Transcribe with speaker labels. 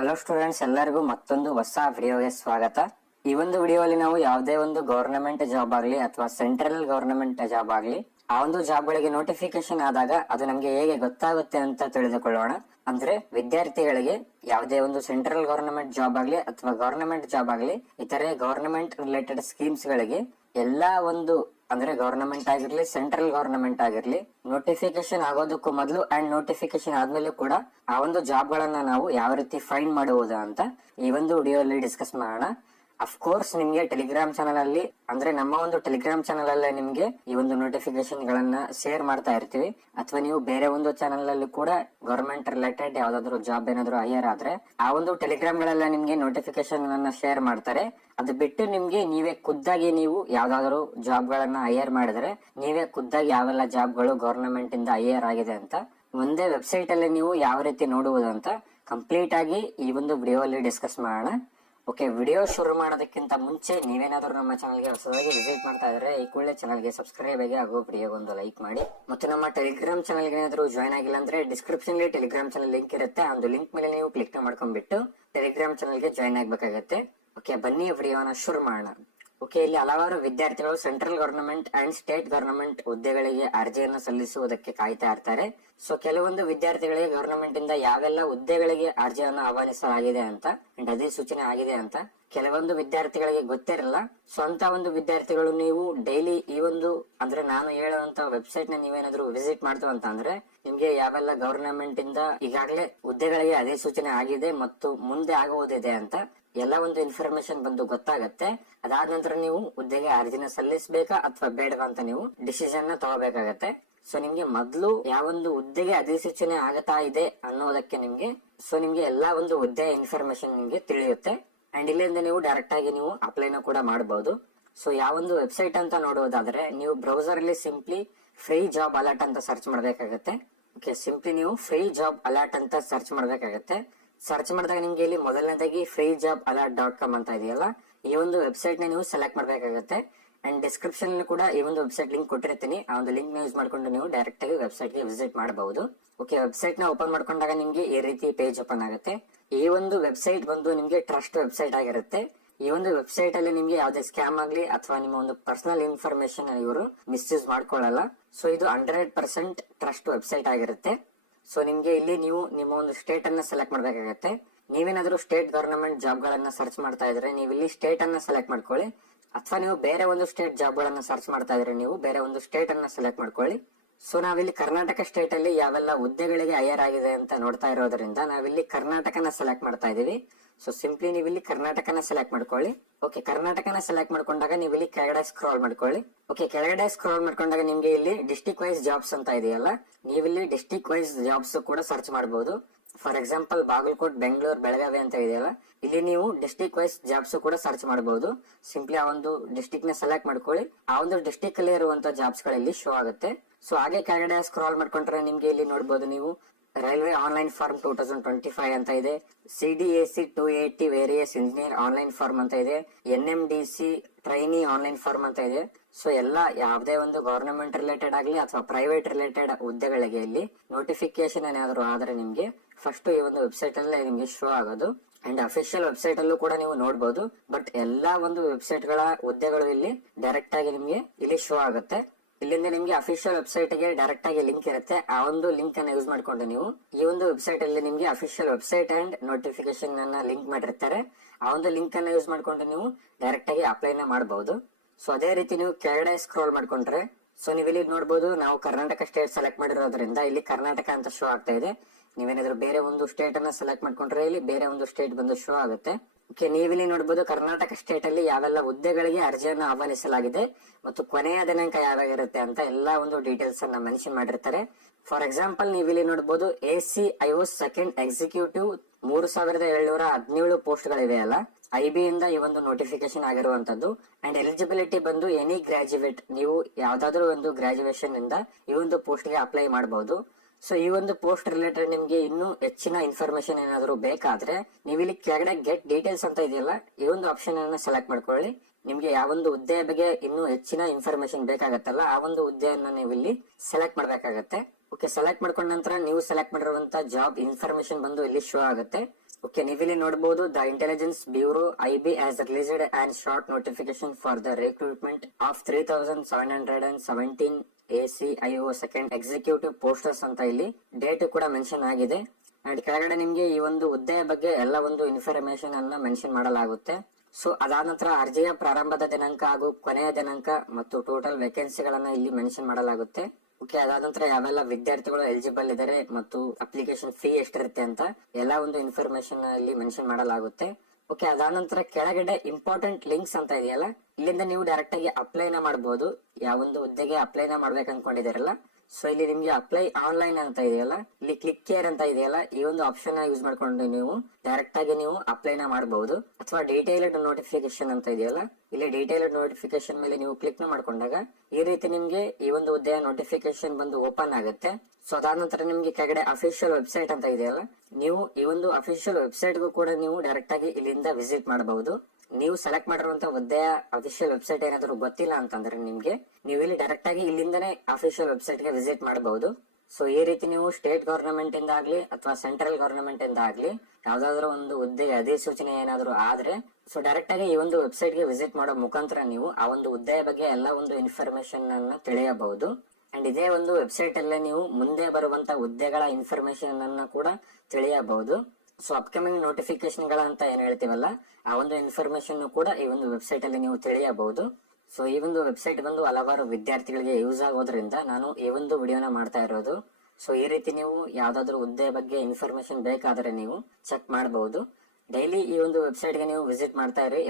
Speaker 1: Hello students ಎಲ್ಲರಿಗೂ ಮತ್ತೊಂದು ಹೊಸ ವಿಡಿಯೋಗೆ ಸ್ವಾಗತ. ಈ ಒಂದು ವಿಡಿಯೋಲಿ ನಾವು ಯಾವುದೇ ಒಂದು ಗವರ್ನಮೆಂಟ್ ಜಾಬ್ ಆಗಲಿ ಅಥವಾ ಸೆಂಟ್ರಲ್ ಗವರ್ನಮೆಂಟ್ ಜಾಬ್ ಆಗಲಿ, ಆ ಒಂದು ಜಾಬ್ಗಳಿಗೆ ನೋಟಿಫಿಕೇಶನ್ ಆದಾಗ ಅದು ನಮಗೆ ಹೇಗೆ ಗೊತ್ತಾಗುತ್ತೆ ಅಂತ ತಿಳಿದುಕೊಳ್ಳೋಣ. ಅಂದ್ರೆ ವಿದ್ಯಾರ್ಥಿಗಳಿಗೆ ಯಾವುದೇ ಒಂದು ಸೆಂಟ್ರಲ್ ಗವರ್ನಮೆಂಟ್ ಜಾಬ್ ಆಗಲಿ ಅಥವಾ ಗವರ್ನಮೆಂಟ್ ಜಾಬ್ ಆಗಲಿ, ಇತರೆ ಗವರ್ನಮೆಂಟ್ ರಿಲೇಟೆಡ್ ಸ್ಕೀಮ್ಸ್ ಗಳಿಗೆ ಎಲ್ಲಾ ಒಂದು ಅಂದ್ರೆ ಗವರ್ನಮೆಂಟ್ ಆಗಿರ್ಲಿ ಸೆಂಟ್ರಲ್ ಗವರ್ನಮೆಂಟ್ ಆಗಿರ್ಲಿ ನೋಟಿಫಿಕೇಶನ್ ಆಗೋದಕ್ಕೂ ಮೊದಲು ಅಂಡ್ ನೋಟಿಫಿಕೇಶನ್ ಆದ್ಮೇಲೆ ಕೂಡ ಆ ಒಂದು ಜಾಬ್ ಗಳನ್ನ ನಾವು ಯಾವ ರೀತಿ ಫೈಂಡ್ ಮಾಡುವುದು ಅಂತ ಈ ಒಂದು ವಿಡಿಯೋ ಡಿಸ್ಕಸ್ ಮಾಡೋಣ. ಅಫ್ಕೋರ್ಸ್ ನಿಮ್ಗೆ ಟೆಲಿಗ್ರಾಮ್ ಚಾನಲ್ ಅಲ್ಲಿ, ಅಂದ್ರೆ ನಮ್ಮ ಒಂದು ಟೆಲಿಗ್ರಾಮ್ ಚಾನಲ್ ಅಲ್ಲೇ ನಿಮ್ಗೆ ಈ ಒಂದು ನೋಟಿಫಿಕೇಶನ್ ಗಳನ್ನ ಶೇರ್ ಮಾಡ್ತಾ ಇರ್ತೀವಿ. ಅಥವಾ ನೀವು ಬೇರೆ ಒಂದು ಚಾನಲ್ ಅಲ್ಲಿ ಕೂಡ ಗವರ್ಮೆಂಟ್ ರಿಲೇಟೆಡ್ ಯಾವ್ದಾದ್ರು ಜಾಬ್ ಏನಾದ್ರು ಹೈಯರ್ ಆದ್ರೆ, ಆ ಒಂದು ಟೆಲಿಗ್ರಾಮ್ ಗಳೆಲ್ಲ ನಿಮ್ಗೆ ನೋಟಿಫಿಕೇಶನ್ ಅನ್ನ ಶೇರ್ ಮಾಡ್ತಾರೆ. ಅದು ಬಿಟ್ಟು ನಿಮ್ಗೆ ನೀವೇ ಖುದ್ದಾಗಿ ನೀವು ಯಾವ್ದಾದ್ರು ಜಾಬ್ ಗಳನ್ನ ಹೈಯರ್ ಮಾಡಿದ್ರೆ, ನೀವೇ ಖುದ್ದಾಗಿ ಯಾವೆಲ್ಲ ಜಾಬ್ಗಳು ಗವರ್ನಮೆಂಟ್ ಇಂದ ಹೈಯರ್ ಆಗಿದೆ ಅಂತ ಒಂದೇ ವೆಬ್ಸೈಟ್ ಅಲ್ಲಿ ನೀವು ಯಾವ ರೀತಿ ನೋಡುವುದು ಅಂತ ಕಂಪ್ಲೀಟ್ ಆಗಿ ಈ ಒಂದು ವಿಡಿಯೋ ಅಲ್ಲಿ ಡಿಸ್ಕಸ್ ಮಾಡೋಣ. ಓಕೆ, ವಿಡಿಯೋ ಶುರು ಮಾಡೋದಕ್ಕಿಂತ ಮುಂಚೆ ನೀವೇನಾದರೂ ನಮ್ಮ ಚಾನಲ್ಗೆ ಹೊಸದಾಗಿ ವಿಸಿಟ್ ಮಾಡ್ತಾ ಇದ್ರೆ ಈ ಕೂಡಲೇ ಚಾನಲ್ಗೆ ಸಬ್ಸ್ಕ್ರೈಬ್ ಆಗಿ ಹಾಗೂ ವಿಡಿಯೋಗೆ ಒಂದು ಲೈಕ್ ಮಾಡಿ. ಮತ್ತು ನಮ್ಮ ಟೆಲಿಗ್ರಾಮ್ ಚಾನಲ್ಗೆ ಏನಾದರೂ ಜಾಯ್ನ್ ಆಗಿಲ್ಲ ಅಂದ್ರೆ ಡಿಸ್ಕ್ರಿಪ್ಷನ್ ಟೆಲಿಗ್ರಾಮ್ ಚಾನಲ್ ಲಿಂಕ್ ಇರುತ್ತೆ. ಆ ಒಂದು ಲಿಂಕ್ ಮೇಲೆ ನೀವು ಕ್ಲಿಕ್ ಮಾಡ್ಕೊಂಡ್ಬಿಟ್ಟು ಟೆಲಿಗ್ರಾಮ್ ಚಾನಲ್ಗೆ ಜಾಯ್ನ್ ಆಗಬೇಕಾಗತ್ತೆ. ಓಕೆ, ಬನ್ನಿ ವಿಡಿಯೋನ ಶುರು ಮಾಡೋಣ. ಓಕೆ ಇಲ್ಲಿ ಹಲವಾರು ವಿದ್ಯಾರ್ಥಿಗಳು central government and state government ಹುದ್ದೆಗಳಿಗೆ ಅರ್ಜಿಯನ್ನು ಸಲ್ಲಿಸುವುದಕ್ಕೆ ಕಾಯ್ತಾ ಇರ್ತಾರೆ. ಸೊ ಕೆಲವೊಂದು ವಿದ್ಯಾರ್ಥಿಗಳಿಗೆ ಗವರ್ನಮೆಂಟ್ ಇಂದ ಯಾವೆಲ್ಲ ಹುದ್ದೆಗಳಿಗೆ ಅರ್ಜಿಯನ್ನು ಆಹ್ವಾನಿಸಲಾಗಿದೆ ಅಂತ ಅಂಡ್ ಅಧಿಸೂಚನೆ ಆಗಿದೆ ಅಂತ ಕೆಲವೊಂದು ವಿದ್ಯಾರ್ಥಿಗಳಿಗೆ ಗೊತ್ತಿರಲ್ಲ. ಸ್ವಂತ ಒಂದು ವಿದ್ಯಾರ್ಥಿಗಳು ನೀವು ಡೈಲಿ ಈ ಒಂದು ಅಂದ್ರೆ ನಾನು ಹೇಳುವಂತ ವೆಬ್ಸೈಟ್ನ ನೀವೇನಾದ್ರೂ ವಿಸಿಟ್ ಮಾಡ್ತು ಅಂತ ಅಂದ್ರೆ ನಿಮ್ಗೆ ಯಾವೆಲ್ಲ ಗವರ್ನಮೆಂಟ್ ಇಂದ ಈಗಾಗಲೇ ಹುದ್ದೆಗಳಿಗೆ ಅಧಿಸೂಚನೆ ಆಗಿದೆ ಮತ್ತು ಮುಂದೆ ಆಗುವುದಿದೆ ಅಂತ ಎಲ್ಲ ಒಂದು ಇನ್ಫಾರ್ಮೇಶನ್ ಬಂದು ಗೊತ್ತಾಗತ್ತೆ. ಅದಾದ ನಂತರ ನೀವು ಹುದ್ದೆಗೆ ಅರ್ಜಿನ ಸಲ್ಲಿಸಬೇಕಾ ಅಥವಾ ಬೇಡವಾ ಅಂತ ನೀವು ಡಿಸಿಷನ್ನ ತಗೋಬೇಕಾಗತ್ತೆ. ಸೊ ನಿಮ್ಗೆ ಮೊದಲು ಯಾವೊಂದು ಹುದ್ದೆಗೆ ಅಧಿಸೂಚನೆ ಆಗತಾ ಇದೆ ಅನ್ನೋದಕ್ಕೆ ನಿಮ್ಗೆ ಸೊ ನಿಮ್ಗೆ ಎಲ್ಲಾ ಒಂದು ಹುದ್ದೆ ಇನ್ಫಾರ್ಮೇಶನ್ ನಿಮ್ಗೆ ತಿಳಿಯುತ್ತೆ. ಅಂಡ್ ಇಲ್ಲಿಂದ ನೀವು ಡೈರೆಕ್ಟ್ ಆಗಿ ನೀವು ಅಪ್ಲೈನ ಕೂಡ ಮಾಡಬಹುದು ಸೊ ಯಾವೊಂದು ವೆಬ್ಸೈಟ್ ಅಂತ ನೋಡೋದಾದ್ರೆ, ನೀವು ಬ್ರೌಸರ್ ಅಲ್ಲಿ ಸಿಂಪ್ಲಿ ಫ್ರೀ ಜಾಬ್ ಅಲರ್ಟ್ ಅಂತ ಸರ್ಚ್ ಮಾಡಬೇಕಾಗತ್ತೆ. ಓಕೆ ಸಿಂಪ್ಲಿ ನೀವು ಫ್ರೀ ಜಾಬ್ ಅಲರ್ಟ್ ಅಂತ ಸರ್ಚ್ ಮಾಡಬೇಕಾಗತ್ತೆ. ಸರ್ಚ್ ಮಾಡಿದಾಗ ನಿಮ್ಗೆ ಇಲ್ಲಿ ಮೊದಲನೇದಾಗಿ free job alert dot com ಅಂತ ಇದೆಯಲ್ಲ? ಈ ಒಂದು ವೆಬ್ಸೈಟ್ನ ನೀವು ಸೆಲೆಕ್ಟ್ ಮಾಡಬೇಕಾಗುತ್ತೆ. ಅಂಡ್ ಡಿಸ್ಕ್ರಿಪ್ಷನ್ ಕೂಡ ಈ ಒಂದು ವೆಬ್ಸೈಟ್ ಲಿಂಕ್ ಕೊಟ್ಟಿರ್ತೀನಿ. ಆ ಒಂದು ಲಿಂಕ್ ಯೂಸ್ ಮಾಡ್ಕೊಂಡು ನೀವು ಡೈರೆಕ್ಟ್ ಆಗಿ ವೆಬ್ಸೈಟ್ಗೆ ವಿಸಿಟ್ ಮಾಡಬಹುದು. ಓಕೆ ವೆಬ್ಸೈಟ್ನ ಓಪನ್ ಮಾಡ್ಕೊಂಡಾಗ ನಿಮ್ಗೆ ಈ ರೀತಿ ಪೇಜ್ ಓಪನ್ ಆಗುತ್ತೆ. ಈ ಒಂದು ವೆಬ್ಸೈಟ್ ಬಂದು ನಿಮ್ಗೆ ಟ್ರಸ್ಟ್ ವೆಬ್ಸೈಟ್ ಆಗಿರುತ್ತೆ. ಈ ಒಂದು ವೆಬ್ಸೈಟ್ ಅಲ್ಲಿ ನಿಮ್ಗೆ ಯಾವುದೇ ಸ್ಕ್ಯಾಮ್ ಆಗಲಿ ಅಥವಾ ನಿಮ್ಮ ಒಂದು ಪರ್ಸನಲ್ ಇನ್ಫಾರ್ಮೇಶನ್ ಇವರು ಮಿಸ್ಯೂಸ್ ಮಾಡ್ಕೊಳ್ಳಲ್ಲ. ಸೊ ಇದು ಹಂಡ್ರೆಡ್ ಪರ್ಸೆಂಟ್ ಟ್ರಸ್ಟ್ ವೆಬ್ಸೈಟ್ ಆಗಿರುತ್ತೆ. ಸೊ ನಿಮ್ಗೆ ಇಲ್ಲಿ ನೀವು ನಿಮ್ಮ ಒಂದು ಸ್ಟೇಟ್ ಅನ್ನ ಸೆಲೆಕ್ಟ್ ಮಾಡಬೇಕಾಗತ್ತೆ. ನೀವೇನಾದರೂ ಸ್ಟೇಟ್ ಗವರ್ನಮೆಂಟ್ ಜಾಬ್ ಗಳನ್ನ ಸರ್ಚ್ ಮಾಡ್ತಾ ಇದ್ರೆ ನೀವು ಇಲ್ಲಿ ಸ್ಟೇಟ್ ಅನ್ನ ಸೆಲೆಕ್ಟ್ ಮಾಡ್ಕೊಳ್ಳಿ. ಅಥವಾ ನೀವು ಬೇರೆ ಒಂದು ಸ್ಟೇಟ್ ಜಾಬ್ ಗಳನ್ನ ಸರ್ಚ್ ಮಾಡ್ತಾ ಇದ್ರೆ ನೀವು ಬೇರೆ ಒಂದು ಸ್ಟೇಟ್ ಅನ್ನ ಸೆಲೆಕ್ಟ್ ಮಾಡ್ಕೊಳ್ಳಿ. ಸೊ ನಾವಿಲ್ಲಿ ಕರ್ನಾಟಕ ಸ್ಟೇಟ್ ಅಲ್ಲಿ ಯಾವೆಲ್ಲ ಹುದ್ದೆಗಳಿಗೆ ಹೈಯರ್ ಆಗಿದೆ ಅಂತ ನೋಡ್ತಾ ಇರೋದ್ರಿಂದ ನಾವಿಲ್ಲಿ ಕರ್ನಾಟಕನ ಸೆಲೆಕ್ಟ್ ಮಾಡ್ತಾ ಇದೀವಿ ಸೊ ಸಿಂಪ್ಲಿ ನೀವು ಇಲ್ಲಿ ಕರ್ನಾಟಕನ ಸೆಲೆಕ್ಟ್ ಮಾಡ್ಕೊಳ್ಳಿ. ಓಕೆ ಕರ್ನಾಟಕನ ಸೆಲೆಕ್ಟ್ ಮಾಡ್ಕೊಂಡಾಗ ನೀವು ಇಲ್ಲಿ ಕೆಳಗಡೆ ಸ್ಕ್ರಾಲ್ ಮಾಡ್ಕೊಳ್ಳಿ. ಓಕೆ ಕೆಳಗಡೆ ಸ್ಕ್ರಾಲ್ ಮಾಡ್ಕೊಂಡಾಗ ನಿಮ್ಗೆ ಇಲ್ಲಿ ಡಿಸ್ಟಿಕ್ ವೈಸ್ ಜಾಬ್ಸ್ ಅಂತ ಇದೆಯಲ್ಲ, ನೀವಿಲ್ಲಿ ಡಿಸ್ಟಿಕ್ ವೈಸ್ ಜಾಬ್ಸ್ ಕೂಡ ಸರ್ಚ್ ಮಾಡಬಹುದು ಫಾರ್ ಎಕ್ಸಾಂಪಲ್ ಬಾಗಲಕೋಟ್, ಬೆಂಗಳೂರು, ಬೆಳಗಾವಿ ಅಂತ ಇದೆಯಲ್ಲ, ಇಲ್ಲಿ ನೀವು ಡಿಸ್ಟಿಕ್ ವೈಸ್ ಜಾಬ್ಸ್ ಕೂಡ ಸರ್ಚ್ ಮಾಡಬಹುದು. ಸಿಂಪ್ಲಿ ಆ ಒಂದು ಡಿಸ್ಟಿಕ್ನ ಸೆಲೆಕ್ಟ್ ಮಾಡ್ಕೊಳ್ಳಿ. ಆ ಒಂದು ಡಿಸ್ಟಿಕ್ ಅಲ್ಲಿ ಇರುವಂತ ಜಾಬ್ಸ್ಗಳಲ್ಲಿ ಶೋ ಆಗುತ್ತೆ. ಸೊ ಹಾಗೆ ಕೆಳಗಡೆ ಸ್ಕ್ರಾಲ್ ಮಾಡ್ಕೊಂಡ್ರೆ ನಿಮ್ಗೆ ಇಲ್ಲಿ ನೋಡಬಹುದು ನೀವು railway online form two thousand twenty five ಅಂತ ಇದೆ. C D A C two eighty various engineer online form ಅಂತ ಇದೆ. N M D C trainee online form ಅಂತ ಇದೆ. ಸೊ ಎಲ್ಲ ಯಾವುದೇ ಒಂದು ಗವರ್ನಮೆಂಟ್ ರಿಲೇಟೆಡ್ ಆಗಲಿ ಅಥವಾ ಪ್ರೈವೇಟ್ ರಿಲೇಟೆಡ್ ಹುದ್ದೆಗಳಿಗೆ ಇಲ್ಲಿ ನೋಟಿಫಿಕೇಶನ್ ಏನಾದರೂ ಆದರೆ ನಿಮಗೆ ಫಸ್ಟ್ ಈ ಒಂದು ವೆಬ್ಸೈಟ್ ಅಲ್ಲೇ ನಿಮಗೆ ಶೋ ಆಗೋದು. ಅಂಡ್ ಅಫಿಷಿಯಲ್ ವೆಬ್ಸೈಟ್ ಅಲ್ಲೂ ಕೂಡ ನೀವು ನೋಡಬಹುದು ಬಟ್ ಎಲ್ಲಾ ಒಂದು ವೆಬ್ಸೈಟ್ಗಳ ಹುದ್ದೆಗಳು ಇಲ್ಲಿ ಡೈರೆಕ್ಟ್ ಆಗಿ ನಿಮಗೆ ಇಲ್ಲಿ ಶೋ ಆಗುತ್ತೆ. ಇಲ್ಲಿಂದ ನಿಮ್ಗೆ ಅಫಿಷಿಯಲ್ ವೆಬ್ಸೈಟ್ಗೆ ಡೈರೆಕ್ಟ್ ಆಗಿ ಲಿಂಕ್ ಇರುತ್ತೆ. ಆ ಒಂದು ಲಿಂಕ್ ಅನ್ನ ಯೂಸ್ ಮಾಡ್ಕೊಂಡು ನೀವು ಈ ಒಂದು ವೆಬ್ಸೈಟ್ ಅಲ್ಲಿ ನಿಮ್ಗೆ ಅಫಿಷಿಯಲ್ ವೆಬ್ಸೈಟ್ ಅಂಡ್ ನೋಟಿಫಿಕೇಶನ್ ಅನ್ನ ಲಿಂಕ್ ಮಾಡಿರ್ತಾರೆ. ಆ ಒಂದು ಲಿಂಕ್ ಅನ್ನ ಯೂಸ್ ಮಾಡ್ಕೊಂಡು ನೀವು ಡೈರೆಕ್ಟ್ ಆಗಿ ಅಪ್ಲೈನ ಮಾಡಬಹುದು ಸೊ ಅದೇ ರೀತಿ ನೀವು ಕೆಳಗಡೆ ಸ್ಕ್ರೋಲ್ ಮಾಡ್ಕೊಂಡ್ರೆ ಸೊ ನೀವು ಇಲ್ಲಿ ನೋಡಬಹುದು ನಾವು ಕರ್ನಾಟಕ ಸ್ಟೇಟ್ ಸೆಲೆಕ್ಟ್ ಮಾಡಿರೋದ್ರಿಂದ ಇಲ್ಲಿ ಕರ್ನಾಟಕ ಅಂತ ಶೋ ಆಗ್ತಾ ಇದೆ. ನೀವೇನಾದ್ರೂ ಬೇರೆ ಒಂದು ಸ್ಟೇಟ್ ಅನ್ನ ಸೆಲೆಕ್ಟ್ ಮಾಡ್ಕೊಂಡ್ರೆ ಇಲ್ಲಿ ಬೇರೆ ಒಂದು ಸ್ಟೇಟ್ ಬಂದು ಶೋ ಆಗುತ್ತೆ. ಓಕೆ ನೀವಿಲ್ಲಿ ನೋಡಬಹುದು ಕರ್ನಾಟಕ ಸ್ಟೇಟ್ ಅಲ್ಲಿ ಯಾವೆಲ್ಲ ಹುದ್ದೆಗಳಿಗೆ ಅರ್ಜಿಯನ್ನು ಆಹ್ವಾನಿಸಲಾಗಿದೆ ಮತ್ತು ಕೊನೆಯ ದಿನಾಂಕ ಯಾವಾಗ ಇರುತ್ತೆ ಅಂತ ಎಲ್ಲಾ ಒಂದು ಡೀಟೇಲ್ಸ್ ಅನ್ನ ಮೆನ್ಷನ್ ಮಾಡಿರ್ತಾರೆ. ಫಾರ್ ಎಕ್ಸಾಂಪಲ್ ನೀವಿಲ್ಲಿ ನೋಡಬಹುದು A C I O second executive ಮೂರು ಸಾವಿರದ ಏಳ್ನೂರ ಹದಿನೇಳು ಪೋಸ್ಟ್ ಗಳಿವೆ ಅಲ್ಲ? ಐ ಬಿ ಇಂದ ಈ ಒಂದು ನೋಟಿಫಿಕೇಶನ್ ಆಗಿರುವಂತದ್ದು ಅಂಡ್ ಎಲಿಜಿಬಿಲಿಟಿ ಬಂದು ಎನಿ ಗ್ರಾಜ್ಯುಯೇಟ್ ನೀವು ಯಾವ್ದಾದ್ರು ಒಂದು ಗ್ರಾಜ್ಯುಯೇಷನ್ ಇಂದ ಈ ಒಂದು ಪೋಸ್ಟ್ಗೆ ಅಪ್ಲೈ ಮಾಡಬಹುದು ಸೊ ಈ ಒಂದು ಪೋಸ್ಟ್ ರಿಲೇಟೆಡ್ ನಿಮ್ಗೆ ಇನ್ನೂ ಹೆಚ್ಚಿನ ಇನ್ಫಾರ್ಮೇಶನ್ ಏನಾದ್ರು ಬೇಕಾದ್ರೆ ನೀವು ಇಲ್ಲಿ ಕೆಳಗಡೆ ಗೆಟ್ ಡೀಟೇಲ್ಸ್ ಅಂತ ಇದೆಯಲ್ಲ, ಈ ಒಂದು ಆಪ್ಷನ್ ಅನ್ನ ಸೆಲೆಕ್ಟ್ ಮಾಡ್ಕೊಳ್ಳಿ. ನಿಮ್ಗೆ ಯಾವೊಂದು ಹುದ್ದೆಯ ಬಗ್ಗೆ ಇನ್ನೂ ಹೆಚ್ಚಿನ ಇನ್ಫಾರ್ಮೇಶನ್ ಬೇಕಾಗತ್ತಲ್ಲ, ಆ ಒಂದು ಹುದ್ದೆಯನ್ನ ನೀವು ಇಲ್ಲಿ ಸೆಲೆಕ್ಟ್ ಮಾಡ್ಬೇಕಾಗತ್ತೆ. ಓಕೆ ಸೆಲೆಕ್ಟ್ ಮಾಡ್ಕೊಂಡ ನಂತರ ನೀವು ಸೆಲೆಕ್ಟ್ ಮಾಡಿರುವಂತ ಜಾಬ್ ಇನ್ಫಾರ್ಮೇಶನ್ ಬಂದು ಇಲ್ಲಿ ಶೋ ಆಗುತ್ತೆ. ಓಕೆ ನೀವಿಲ್ಲಿ ನೋಡಬಹುದು the intelligence bureau I B as released and short notification for the recruitment of three thousand seven hundred and seventeen A C I O second executive posters ಅಂತ ಇಲ್ಲಿ date ಕೂಡ mention ಆಗಿದೆ. And ಕೆಳಗಡೆ ನಿಮಗೆ ಈ ಒಂದು ಹುದ್ದೆಯ ಬಗ್ಗೆ ಎಲ್ಲ ಒಂದು ಇನ್ಫಾರ್ಮೇಶನ್ ಅನ್ನ ಮೆನ್ಷನ್ ಮಾಡಲಾಗುತ್ತೆ. ಸೊ ಅದಾದ ನಂತರ ಅರ್ಜಿಯ ಪ್ರಾರಂಭದ ದಿನಾಂಕ ಹಾಗೂ ಕೊನೆಯ ದಿನಾಂಕ ಮತ್ತು ಟೋಟಲ್ ವೇಕೆನ್ಸಿಗಳನ್ನ ಇಲ್ಲಿ ಮೆನ್ಷನ್ ಮಾಡಲಾಗುತ್ತೆ. ಓಕೆ ಅದಾದ ನಂತರ ಯಾವೆಲ್ಲ ವಿದ್ಯಾರ್ಥಿಗಳು ಎಲಿಜಿಬಲ್ ಇದ್ದಾರೆ ಮತ್ತು ಅಪ್ಲಿಕೇಶನ್ ಫೀ ಎಷ್ಟಿರುತ್ತೆ ಅಂತ ಎಲ್ಲ ಒಂದು ಇನ್ಫಾರ್ಮೇಶನ್ ಇಲ್ಲಿ ಮೆನ್ಷನ್ ಮಾಡಲಾಗುತ್ತೆ. ಓಕೆ ಅದಾದ ನಂತರ ಕೆಳಗಡೆ ಇಂಪಾರ್ಟೆಂಟ್ ಲಿಂಕ್ಸ್ ಅಂತ ಇದೆಯಲ್ಲ, ಇಲ್ಲಿಂದ ನೀವು ಡೈರೆಕ್ಟ್ ಆಗಿ ಅಪ್ಲೈನ ಮಾಡಬಹುದು ಯಾವೊಂದು ಹುದ್ದೆಗೆ ಅಪ್ಲೈನ ಮಾಡ್ಬೇಕು ಅನ್ಕೊಂಡಿದ್ದೀರಲ್ಲ ಸೊ ಇಲ್ಲಿ ನಿಮ್ಗೆ ಅಪ್ಲೈ ಆನ್ಲೈನ್ ಅಂತ ಇದೆಯಲ್ಲ? ಇಲ್ಲಿ ಕ್ಲಿಕ್ ಕೇರ್ ಅಂತ ಇದೆಯಲ್ಲ? ಈ ಒಂದು ಆಪ್ಷನ್ ಯೂಸ್ ಮಾಡ್ಕೊಂಡು ನೀವು ಡೈರೆಕ್ಟ್ ಆಗಿ ನೀವು ಅಪ್ಲೈನ ಮಾಡಬಹುದು ಅಥವಾ ಡೀಟೇಲ್ಡ್ ನೋಟಿಫಿಕೇಶನ್ ಅಂತ ಇದೆಯಲ್ಲ? ಇಲ್ಲಿ ಡೀಟೇಲ್ಡ್ ನೋಟಿಫಿಕೇಶನ್ ಮೇಲೆ ನೀವು ಕ್ಲಿಕ್ ಮಾಡ್ಕೊಂಡಾಗ ಈ ರೀತಿ ನಿಮ್ಗೆ ಈ ಒಂದು ಹುದ್ದೆಯ ನೋಟಿಫಿಕೇಶನ್ ಬಂದು ಓಪನ್ ಆಗುತ್ತೆ. ಸೊ ಅದಾದ ನಂತರ ನಿಮ್ಗೆ ಕೆಳಗಡೆ ಅಫಿಷಿಯಲ್ ವೆಬ್ಸೈಟ್ ಅಂತ ಇದೆಯಲ್ಲ? ನೀವು ಈ ಒಂದು ಅಫಿಷಿಯಲ್ ವೆಬ್ಸೈಟ್ಗೂ ಕೂಡ ನೀವು ಡೈರೆಕ್ಟ್ ಆಗಿ ಇಲ್ಲಿಂದ ವಿಸಿಟ್ ಮಾಡಬಹುದು ನೀವು ಸೆಲೆಕ್ಟ್ ಮಾಡಿರುವಂತ ಹುದ್ದೆಯ ಅಫಿಷಿಯಲ್ ವೆಬ್ಸೈಟ್ ಏನಾದರೂ ಗೊತ್ತಿಲ್ಲ ಅಂತಂದ್ರೆ ನಿಮ್ಗೆ, ನೀವು ಇಲ್ಲಿ ಡೈರೆಕ್ಟ್ ಆಗಿ ಇಲ್ಲಿಂದನೇ ಅಫಿಷಿಯಲ್ ವೆಬ್ಸೈಟ್ಗೆ ವಿಸಿಟ್ ಮಾಡಬಹುದು. ಸೊ ಈ ರೀತಿ ನೀವು ಸ್ಟೇಟ್ ಗವರ್ನಮೆಂಟ್ ಇಂದ ಆಗ್ಲಿ ಅಥವಾ ಸೆಂಟ್ರಲ್ ಗವರ್ನಮೆಂಟ್ ಇಂದ ಆಗ್ಲಿ ಯಾವ್ದಾದ್ರು ಒಂದು ಹುದ್ದೆಗೆ ಅಧಿಸೂಚನೆ ಏನಾದ್ರು ಆದ್ರೆ ಸೊ ಡೈರೆಕ್ಟ್ ಆಗಿ ಈ ಒಂದು ವೆಬ್ಸೈಟ್ಗೆ ವಿಸಿಟ್ ಮಾಡೋ ಮುಖಾಂತರ ನೀವು ಆ ಒಂದು ಹುದ್ದೆಯ ಬಗ್ಗೆ ಎಲ್ಲ ಒಂದು ಇನ್ಫಾರ್ಮೇಶನ್ ಅನ್ನ ತಿಳಿಯಬಹುದು. ಅಂಡ್ ಇದೇ ಒಂದು ವೆಬ್ಸೈಟ್ ಅಲ್ಲೇ ನೀವು ಮುಂದೆ ಬರುವಂತ ಹುದ್ದೆಗಳ ಇನ್ಫಾರ್ಮೇಶನ್ ಅನ್ನ ಕೂಡ ತಿಳಿಯಬಹುದು. ಸೊ ಅಪ್ಕಮಿಂಗ್ ನೋಟಿಫಿಕೇಶನ್ಗಳ ಅಂತ ಏನ್ ಹೇಳ್ತೀವಲ್ಲ, ಆ ಒಂದು ಇನ್ಫಾರ್ಮೇಶನ್ ಕೂಡ ಈ ಒಂದು ವೆಬ್ಸೈಟ್ ಅಲ್ಲಿ ನೀವು ತಿಳಿಯಬಹುದು. ಸೊ ಈ ಒಂದು ವೆಬ್ಸೈಟ್ ಬಂದು ಹಲವಾರು ವಿದ್ಯಾರ್ಥಿಗಳಿಗೆ ಯೂಸ್ ಆಗೋದ್ರಿಂದ ನಾನು ಈ ಒಂದು ವಿಡಿಯೋನ ಮಾಡ್ತಾ ಇರೋದು. ಸೊ ಈ ರೀತಿ ನೀವು ಯಾವ್ದಾದ್ರು ಹುದ್ದೆ ಬಗ್ಗೆ ಇನ್ಫಾರ್ಮೇಶನ್ ಬೇಕಾದ್ರೆ ನೀವು ಚೆಕ್ ಮಾಡಬಹುದು ಡೈಲಿ ಈ ಒಂದು ವೆಬ್ಸೈಟ್ಗೆ ನೀವು ವಿಸಿಟ್ ಮಾಡ್ತಾ ಇರಿ.